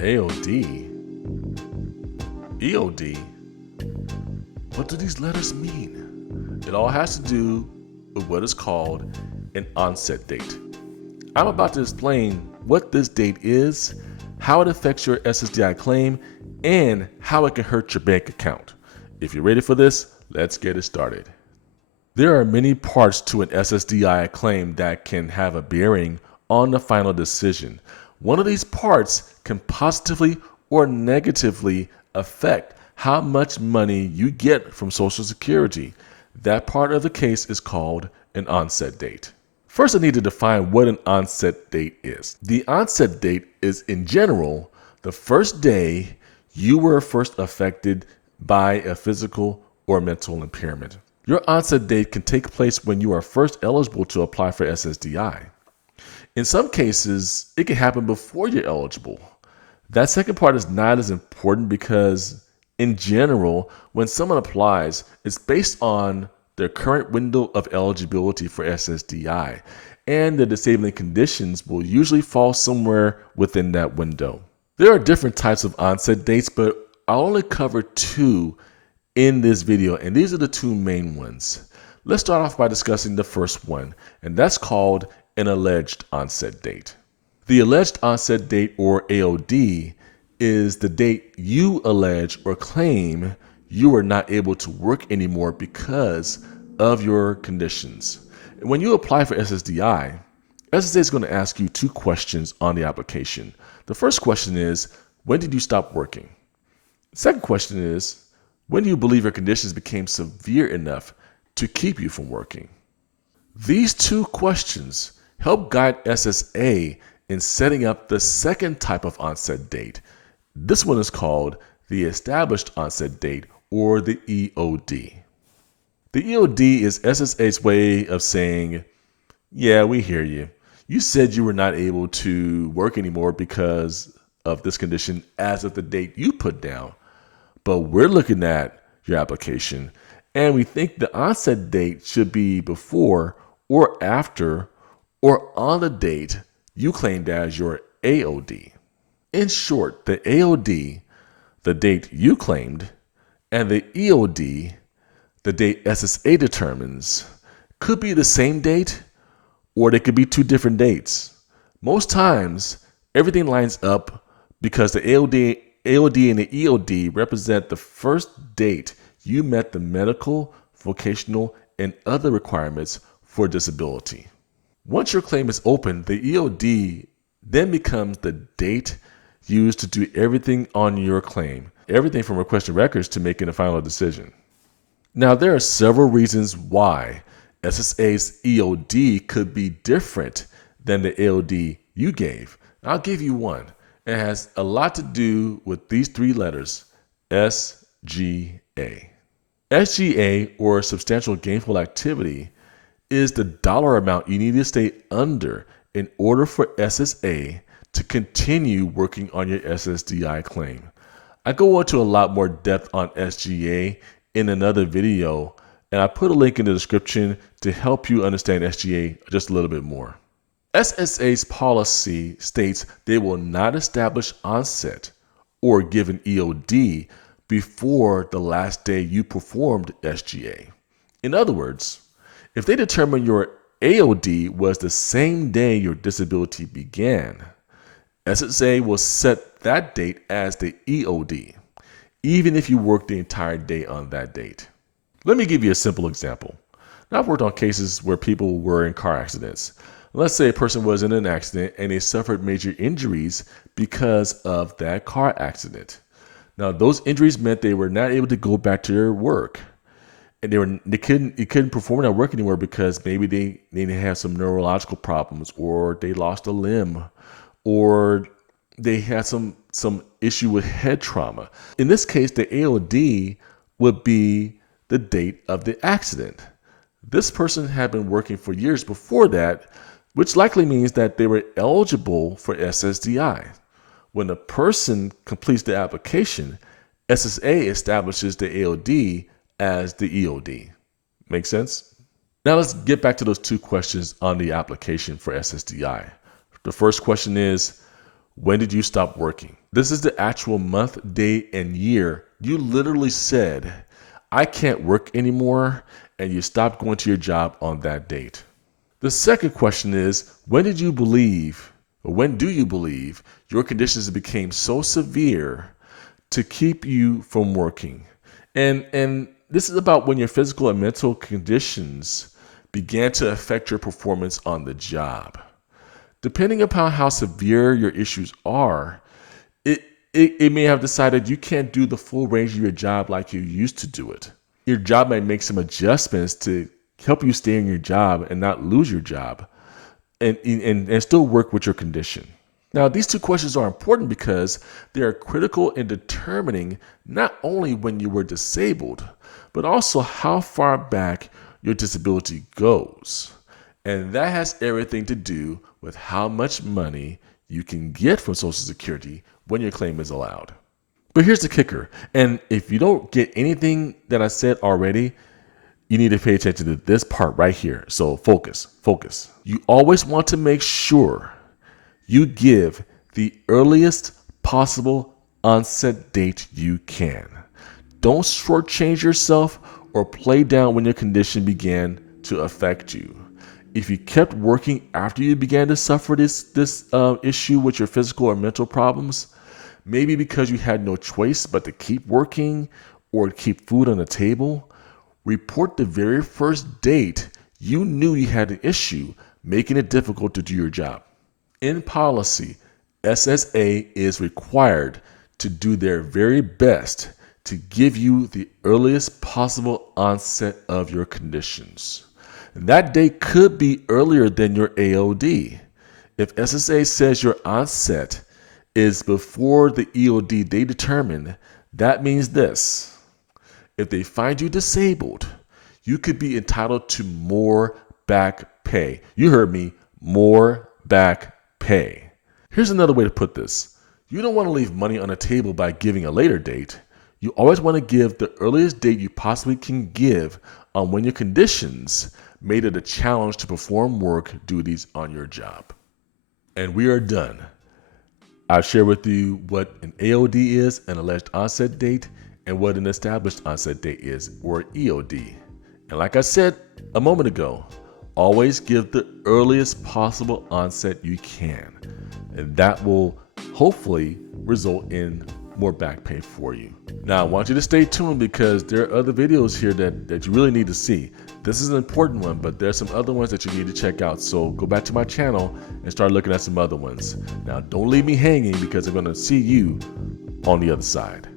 AOD? EOD? What do these letters mean? It all has to do with what is called an onset date. I'm about to explain what this date is, how it affects your ssdi claim, and how it can hurt your bank account. If you're ready for this, let's get it started. There are many parts to an ssdi claim that can have a bearing on the final decision. One of these parts can positively or negatively affect how much money you get from Social Security. That part of the case is called an onset date. First, I need to define what an onset date is. The onset date is, in general, the first day you were first affected by a physical or mental impairment. Your onset date can take place when you are first eligible to apply for SSDI. In some cases, it can happen before you're eligible. That second part is not as important because, in general, when someone applies, it's based on their current window of eligibility for SSDI, and the disabling conditions will usually fall somewhere within that window. There are different types of onset dates, but I'll only cover two in this video, and these are the two main ones. Let's start off by discussing the first one, and that's called an alleged onset date. The alleged onset date, or AOD, is the date you allege or claim you are not able to work anymore because of your conditions. When you apply for SSDI, SSA is going to ask you two questions on the application. The first question is, when did you stop working? The second question is, when do you believe your conditions became severe enough to keep you from working? These two questions help guide SSA in setting up the second type of onset date. This one is called the established onset date, or the EOD. The EOD is SSA's way of saying, yeah, we hear you. You said you were not able to work anymore because of this condition as of the date you put down. But we're looking at your application, and we think the onset date should be before or after or on the date you claimed as your AOD. In short, the AOD, the date you claimed, and the EOD, the date SSA determines, could be the same date or they could be two different dates. Most times, everything lines up because the AOD and the EOD represent the first date you met the medical, vocational, and other requirements for disability. Once your claim is open, the EOD then becomes the date used to do everything on your claim, everything from requesting records to making a final decision. Now, there are several reasons why SSA's EOD could be different than the AOD you gave. I'll give you one. It has a lot to do with these three letters, SGA. SGA, or substantial gainful activity, is the dollar amount you need to stay under in order for SSA to continue working on your SSDI claim. I go into a lot more depth on SGA in another video, and I put a link in the description to help you understand SGA just a little bit more. SSA's policy states they will not establish onset or give an EOD before the last day you performed SGA. In other words, if they determine your AOD was the same day your disability began, SSA will set that date as the EOD, even if you worked the entire day on that date. Let me give you a simple example. Now, I've worked on cases where people were in car accidents. Let's say a person was in an accident and they suffered major injuries because of that car accident. Now, those injuries meant they were not able to go back to their work, and they couldn't perform their work anymore because maybe they had some neurological problems, or they lost a limb, or they had some issue with head trauma. In this case, the AOD would be the date of the accident. This person had been working for years before that, which likely means that they were eligible for SSDI. When a person completes the application, SSA establishes the AOD as the EOD. Make sense? Now let's get back to those two questions on the application for SSDI. The first question is, When did you stop working? This is the actual month, day, and year you literally said, I can't work anymore, and you stopped going to your job on that date. The second question is, when do you believe your conditions became so severe to keep you from working? And this is about when your physical and mental conditions began to affect your performance on the job. Depending upon how severe your issues are, it may have decided you can't do the full range of your job like you used to do it. Your job might make some adjustments to help you stay in your job and not lose your job and still work with your condition. Now, these two questions are important because they are critical in determining not only when you were disabled, but also how far back your disability goes. And that has everything to do with how much money you can get from Social Security when your claim is allowed. But here's the kicker, and if you don't get anything that I said already, you need to pay attention to this part right here. So focus. You always want to make sure you give the earliest possible onset date you can. Don't shortchange yourself or play down when your condition began to affect you. If you kept working after you began to suffer this issue with your physical or mental problems, maybe because you had no choice but to keep working or keep food on the table, report the very first date you knew you had an issue, making it difficult to do your job. In policy, SSA is required to do their very best to give you the earliest possible onset of your conditions. That date could be earlier than your AOD. If SSA says your onset is before the EOD they determine, that means this. If they find you disabled, you could be entitled to more back pay. You heard me, more back pay. Here's another way to put this. You don't want to leave money on the table by giving a later date. You always want to give the earliest date you possibly can give on when your conditions made it a challenge to perform work duties on your job. And we are done. I've shared with you what an AOD is, an alleged onset date, and what an established onset date is, or EOD. And like I said a moment ago, always give the earliest possible onset you can. And that will hopefully result in more back pay for you. Now, I want you to stay tuned because there are other videos here that you really need to see. This is an important one, but there's some other ones that you need to check out. So go back to my channel and start looking at some other ones. Now, don't leave me hanging because I'm going to see you on the other side.